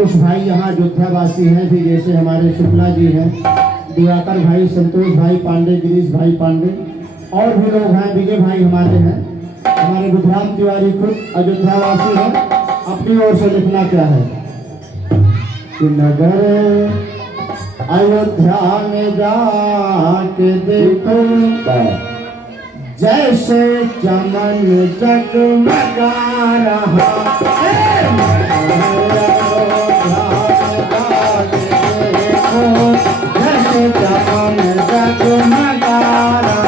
कुछ भाई यहाँ अयोध्या वासी हैं भी, जैसे हमारे शुक्ला जी हैं, दिवाकर भाई, संतोष भाई पांडे, गिरीश भाई पांडे, और भी लोग हैं, विजय भाई हमारे हैं, हमारे बुधराम तिवारी खुद अयोध्या वासी हैं। अपनी ओर से लिखना क्या है कि नगर अयोध्या में जाके देखो जैसे चमन जगमगा रहा जैसे चमन जगमगा रहा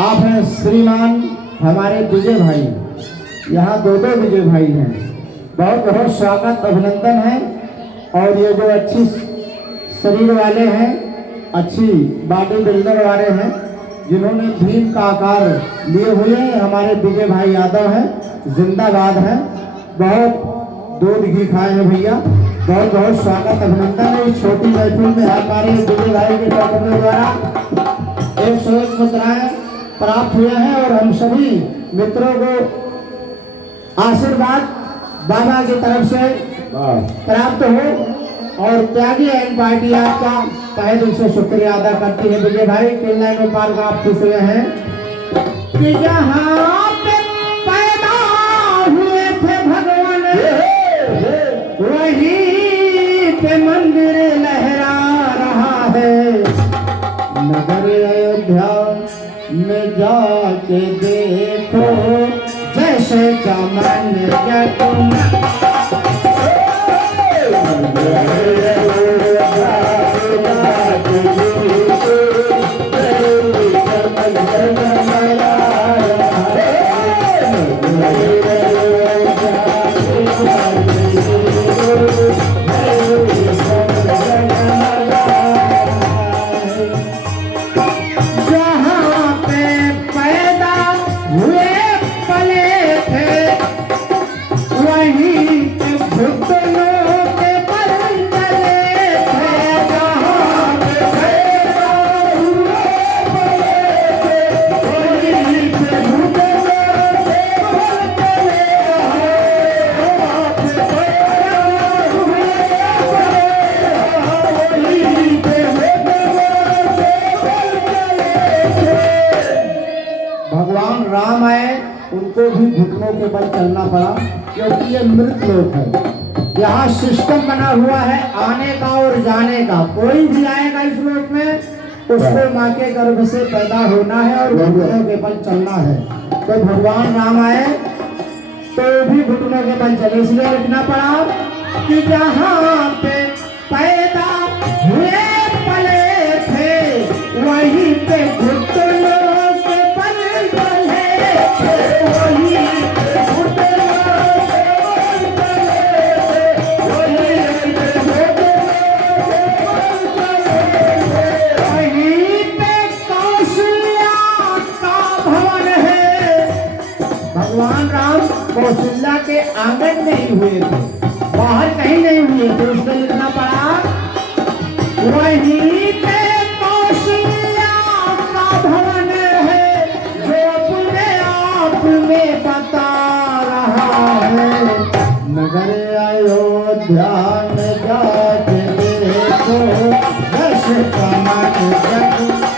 आप हैं श्रीमान हमारे विजय भाई, यहाँ दो विजय भाई हैं, बहुत बहुत स्वागत अभिनंदन है। और ये जो अच्छी शरीर वाले हैं, अच्छी बॉडी बिल्डर वाले हैं, जिन्होंने भीम का आकार लिए हुए हैं, हमारे विजय भाई यादव हैं, जिंदाबाद हैं। बहुत दूध घी खाए हैं भैया, बहुत बहुत स्वागत अभिनंदन है। इस छोटी महफिल में हमारे विजय भाई के टोकने द्वारा 101 मुद्राएं प्राप्त हुए हैं और हम सभी मित्रों को आशीर्वाद बाबा की तरफ से प्राप्त हो। और त्यागी एंड पार्टी आपका तहे दिल से शुक्रिया अदा करती है। विजय भाई केला नेपाल का आप खुश हुए हैं कि यहाँ पे पैदा हुए थे भगवान, वहीं पे मंदिर लहरा रहा है। नगर अयोध्या में जाके देखो जैसे चमन जगमगा उनको भी घुटनों के बल चलना पड़ा, क्योंकि ये मृत लोक है। यहाँ सिस्टम बना हुआ है आने का और जाने का। कोई भी आएगा इस लोक में, उसको माँ के गर्भ से पैदा होना है और घुटनों के बल चलना है। तो भगवान राम आए तो भी घुटनों के बल चले, इसलिए लिखना पड़ा कि जहाँ पे पैदा हुए पले थे वहीं पे घुटनों के बल चले। भगवान राम कौशल्या के आंगन में ही हुए थे, बाहर कहीं नहीं हुए थे। उसमें लिखना पड़ा वहीं पे कौशल्या का भवन है जो अपने आप में बता रहा है। नगर अयोध्या में जाके देखो जैसे चमन जगमगा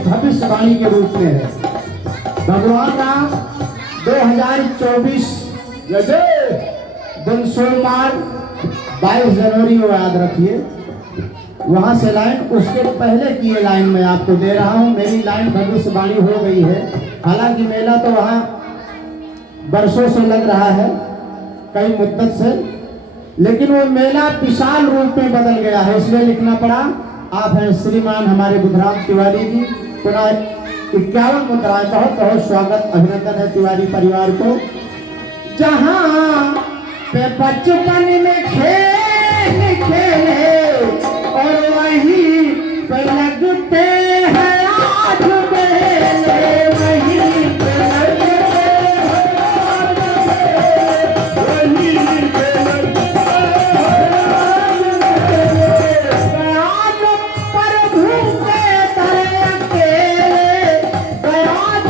भविष्यवाणी के रूप में है। भगवान राम 2024 दिन सोमवार 22 जनवरी को याद रखिए, वहाँ से लाइन उसके पहले की ये लाइन मैं आपको दे रहा हूँ। मेरी लाइन भविष्यवाणी हो गई है। हालांकि मेला तो वहाँ बरसों से लग रहा है, कई मुद्दत से, लेकिन वो मेला विशाल रूप में बदल गया है, इसलिए लिखना पड़ा। आप हैं श्रीमान हमारे बुधराम तिवारी जी, पुनः 51 मुद्राएं। बहुत बहुत स्वागत अभिनंदन है तिवारी परिवार को। जहाँ पे बचपन में खेल खेले और वहीं पे लगते हैं आज मेले, वहीं पे लगते हैं आज मेले, वहीं पे लगते हैं आज मेले। आज प्रभु के दर अकेले, आज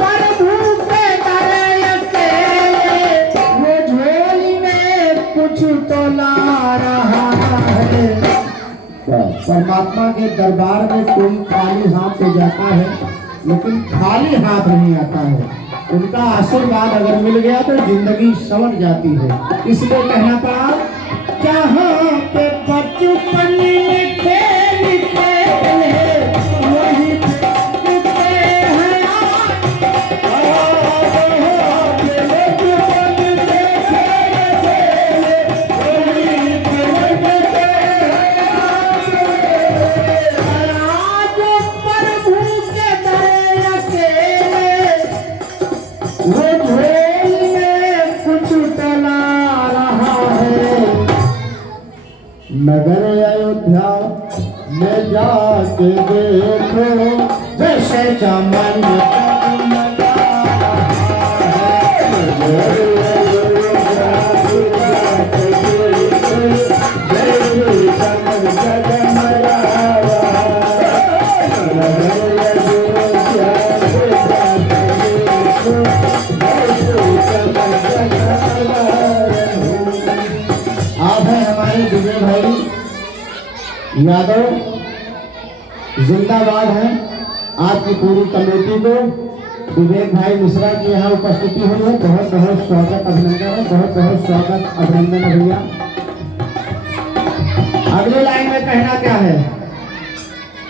प्रभु के दर अकेले, वो झोली में कुछ तो ला रहा है। परमात्मा के दरबार में कोई खाली हाथ तो जाता है, लेकिन खाली हाथ नहीं आता है। उनका आशीर्वाद अगर मिल गया तो जिंदगी संवर जाती है। इसलिए कहना पड़ा, जहाँ पे बचपन में खेल खेले वहीं पे हैं वो झोल में कुछ तला रहा है। नगर अयोध्या में जाके देखो, जैसे चमन जगमगा रहा यादव जिंदाबाद है। आपकी पूरी कमेटी को विवेक भाई मिश्रा की यहाँ उपस्थिति हुई है, बहुत बहुत स्वागत अभिनंदन है, बहुत बहुत स्वागत अभिनंदन है भैया। अगली लाइन में कहना क्या है,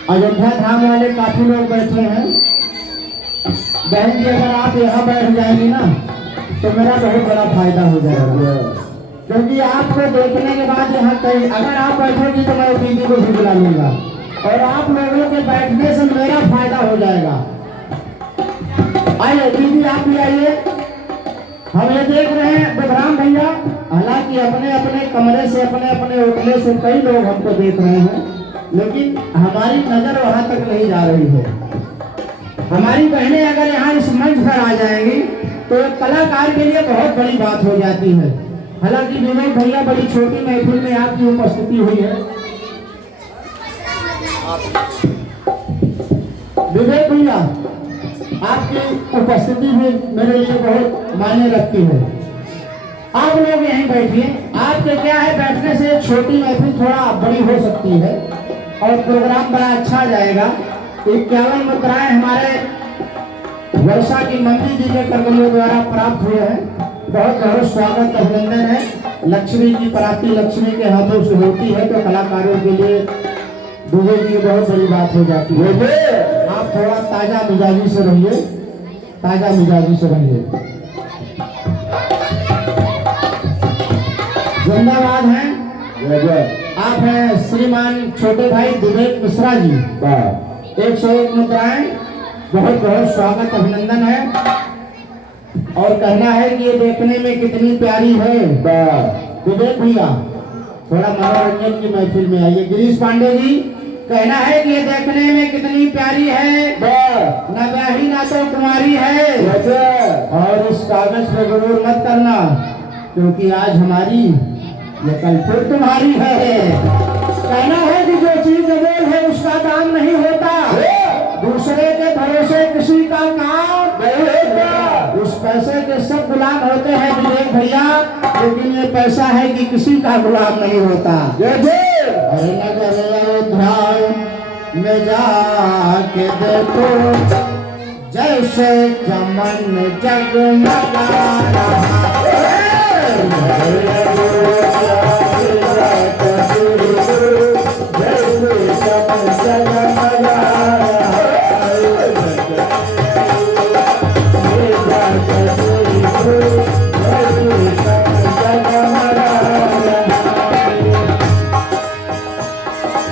अयोध्या धाम वाले काफी लोग बैठे हैं। बहन जी अगर आप यहाँ बैठ जाएंगी ना तो मेरा बहुत बड़ा फायदा हो जाएगा, क्योंकि आपको देखने के बाद यहाँ कई, अगर आप बैठोगी तो मैं दीदी को भी बुला लूंगा और आप लोगों के बैठने से मेरा फायदा हो जाएगा। आइए दीदी आप भी आइए। हम ये देख रहे हैं बुधराम भैया, हालांकि अपने अपने कमरे से अपने अपने उठने से कई लोग हमको देख रहे हैं, लेकिन हमारी नजर वहां तक नहीं जा रही है। हमारी बहनें अगर यहाँ इस मंच पर आ जाएंगी तो एक कलाकार के लिए बहुत बड़ी बात हो जाती है। हालांकि विवेक भैया बड़ी छोटी महफिल में आपकी उपस्थिति हुई है। विवेक भैया आपकी उपस्थिति भी मेरे लिए बहुत मायने रखती है। आप लोग यहीं बैठिए। आपके क्या है, बैठने से छोटी महफिल थोड़ा बड़ी हो सकती है और प्रोग्राम बड़ा अच्छा जाएगा। 51 मुद्राएं हमारे वर्षा की मंत्री जी के करगलियों द्वारा प्राप्त हुए हैं। बहुत बहुत स्वागत अभिनंदन है। लक्ष्मी की प्राप्ति लक्ष्मी के हाथों से होती है, तो कलाकारों के लिए दुबे की बहुत बड़ी बात हो जाती है। आप थोड़ा ताजा मिजाजी से रहिए, ताजा मिजाजी से रहिए। जिंदाबाद हैं। आप हैं श्रीमान छोटे भाई विवेक मिश्रा जी, 101 मुद्राएं, बहुत बहुत स्वागत अभिनंदन है। और कहना है कि ये देखने में कितनी प्यारी है। विवेक भैया थोड़ा मनोरंजन की महफिल में आइए। गिरीश पांडे जी, कहना है कि ये देखने में कितनी प्यारी है, न ब्याही ना तो कुमारी है। और इस कागज पे गुरूर मत करना, क्योंकि आज हमारी ये कल फिर तुम्हारी है। कहना है कि जो चीज अमोल है उसका दाम नहीं होता, दूसरे के भरोसे किसी का काम नहीं होता। उस पैसे के सब गुलाम होते हैं विवेक भैया, लेकिन ये पैसा है कि किसी का गुलाम नहीं होता। अरे नगर अयोध्या में जाके देखो, जैसे चमन जगमगा रहा है।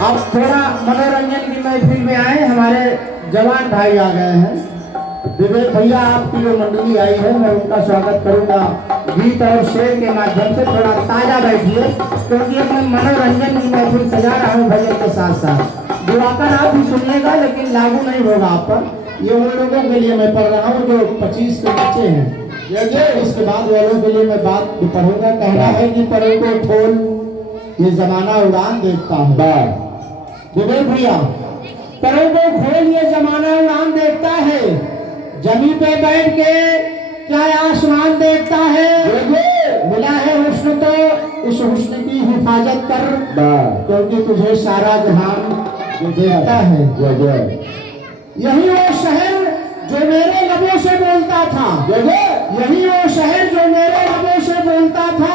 अब थोड़ा मनोरंजन की महफिल में आए, हमारे जवान भाई आ गए हैं। विवेक भैया आपकी जो मंडली आई है मैं उनका स्वागत करूंगा गीत और शेर के माध्यम से। थोड़ा ताजा बैठिए क्योंकि अपने मनोरंजन की महफिल सजा रहा हूँ भजन के साथ साथ। दिवाकर आप भी सुनिएगा लेकिन लागू नहीं होगा आप पर। ये उन लोगों के लिए मैं पढ़ रहा हूँ जो 25 के नीचे हैं। इसके बाद वालों के लिए मैं बात पढ़ूंगा। कहना है कि परे को खोल ये जमाना उड़ान देखता है। विवेक भैया, परे को खोल ये जमाना उड़ान देखता है, जमीन पे बैठ के क्या आसमान देखता है। मिला है हुस्न तो इस हुस्न की हिफाजत कर, क्योंकि तुझे सारा जहान देखता है। यही वो शहर जो मेरे लबों से बोलता था, यही वो शहर जो मेरे लबों से बोलता था,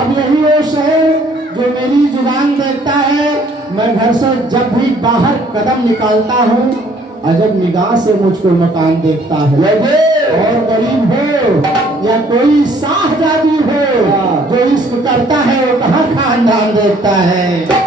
अब यही वो शहर जो मेरी जुबान देखता है। मैं घर से जब भी बाहर कदम निकालता हूँ, अजब निगाह से मुझको मकान देखता है। और गरीब हो या कोई शाहजादी हो, जो इश्क करता है वो कहाँ खानदान देखता है।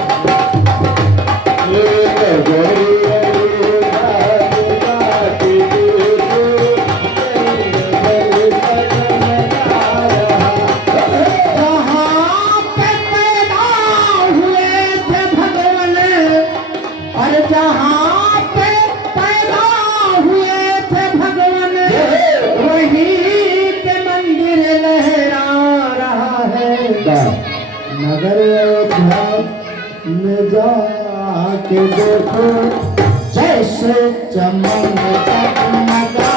नगर अयोध्या में जाके देखो जैसे चमन जगमगा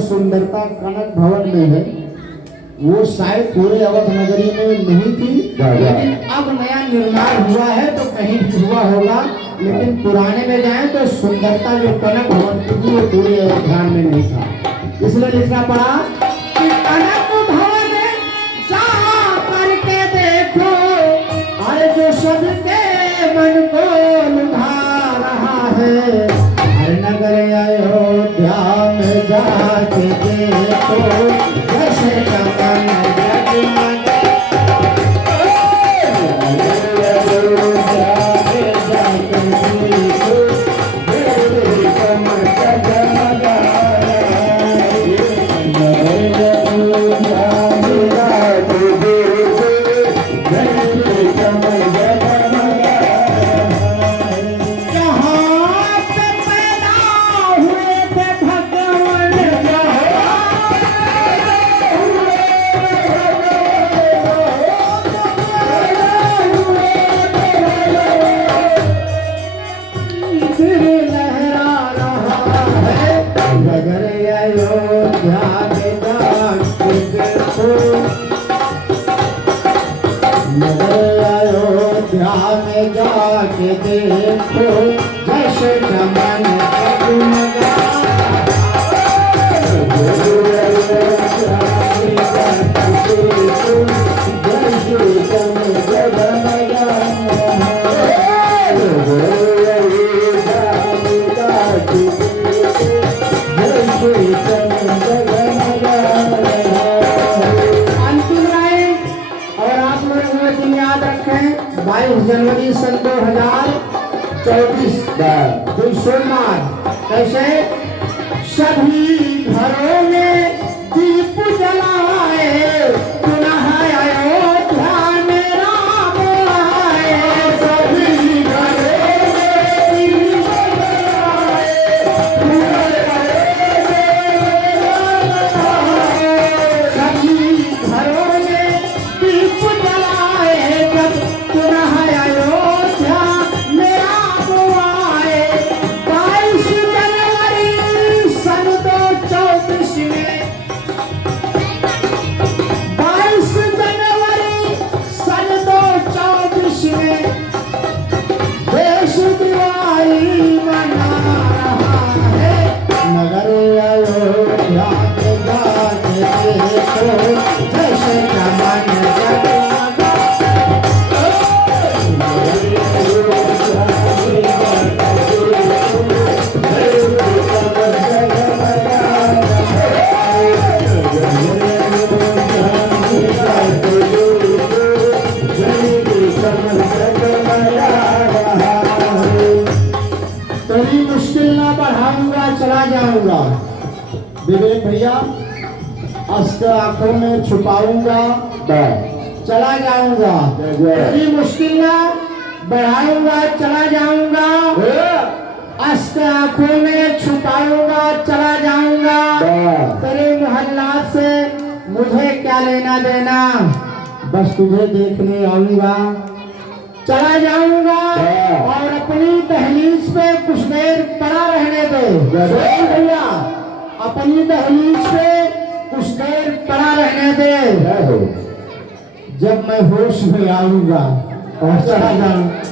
सुंदरता कनक भवन में है, वो शायद पूरे अवध नगरी में नहीं थी, लेकिन अब नया निर्माण हुआ है तो कहीं भी हुआ होगा। लेकिन पुराने में जाए तो सुंदरता जो कनक भवन की थी वो पूरे अयोध्या में नहीं था। इसलिए लिखना पड़ा कि कनक भवन जा करके देखो, अरे जो सबके मन को लुभा रहा है। हर नगर अयोध्या में जाके देखो जैसे चमन जगमगा। में जाके देखो जैसे चमन जगमगा। जैसे कोई सोमवार कैसे सभी घरों में दीप जलाए पुनः अयोध्या में राम आए सभी घरों में दीप जलाए सभी घरों में दीप जलाए जब पुनः अयोध्या में राम आए 22 जनवरी सन 2024 में 22 जनवरी सन 2024 में देश दिवाली मना रहा है नगर अयोध्या के गाने देखो जैसे कमल जगमगा तेरी मुश्किल ना बढ़ाऊंगा चला जाऊंगा विवेक भैया अस्त आंखों में छुपाऊंगा चला जाऊंगा तेरी मुश्किल ना बढ़ाऊंगा चला जाऊंगा अस्त आंखों में छुपाऊंगा चला जाऊंगा तेरे मोहल्ला से मुझे क्या लेना देना बस तुझे देखने आऊंगा चला जाऊंगा और अपनी दहलीज पे कुछ देर पड़ा रहने दे भैया अपनी दहलीज पे कुछ देर पड़ा रहने दे जब मैं होश में आऊंगा और चला जाऊंगा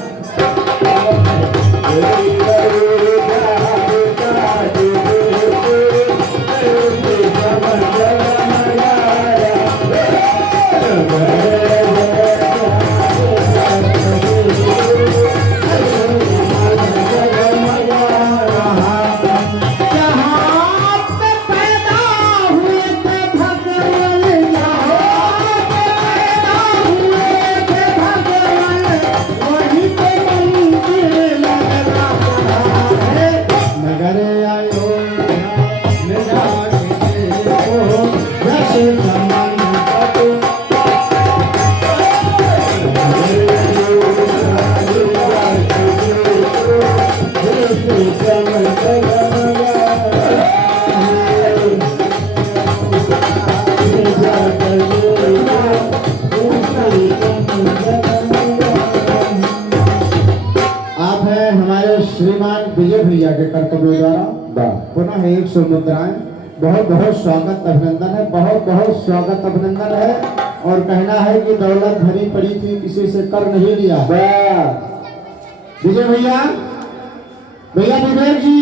श्रीमान विजय भैया के कर्तव्य द्वारा पुनः 100 मुद्राएं बहुत बहुत स्वागत अभिनंदन है बहुत बहुत स्वागत अभिनंदन है और कहना है कि दौलत भरी पड़ी थी किसी से कर नहीं लिया विजय भैया भैया विवेक जी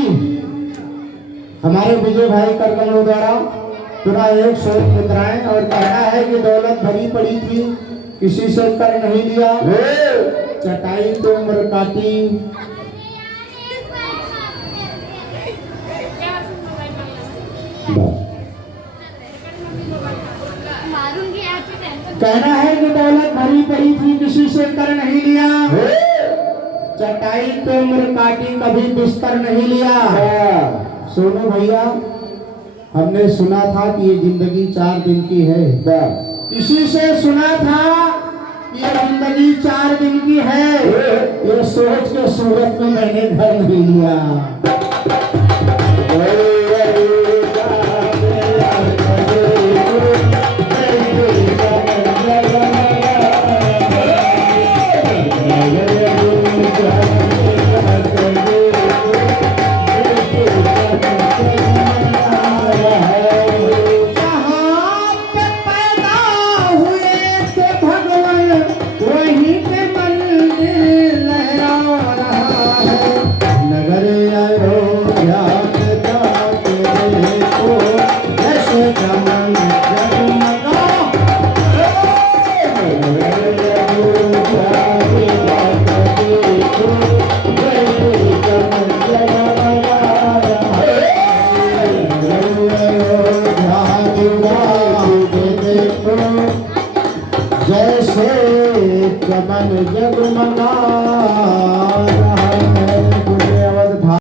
हमारे विजय भाई कर्तव्य द्वारा पुनः 100 मुद्राएं और कहना है कि दौलत भरी पड़ी थी किसी से कर नहीं लिया चटाई तो उम्र काटी कहना है कि दौलत भरी पड़ी थी किसी से कर नहीं लिया चटाई पे उम्र काटी कभी बिस्तर नहीं लिया सोनू भैया हमने सुना था कि ये जिंदगी 4 दिन की है किसी से सुना था कि ये जिंदगी 4 दिन की है ये सोच के सूरत में मैंने घर नहीं लिया जैसे कमल जगमगा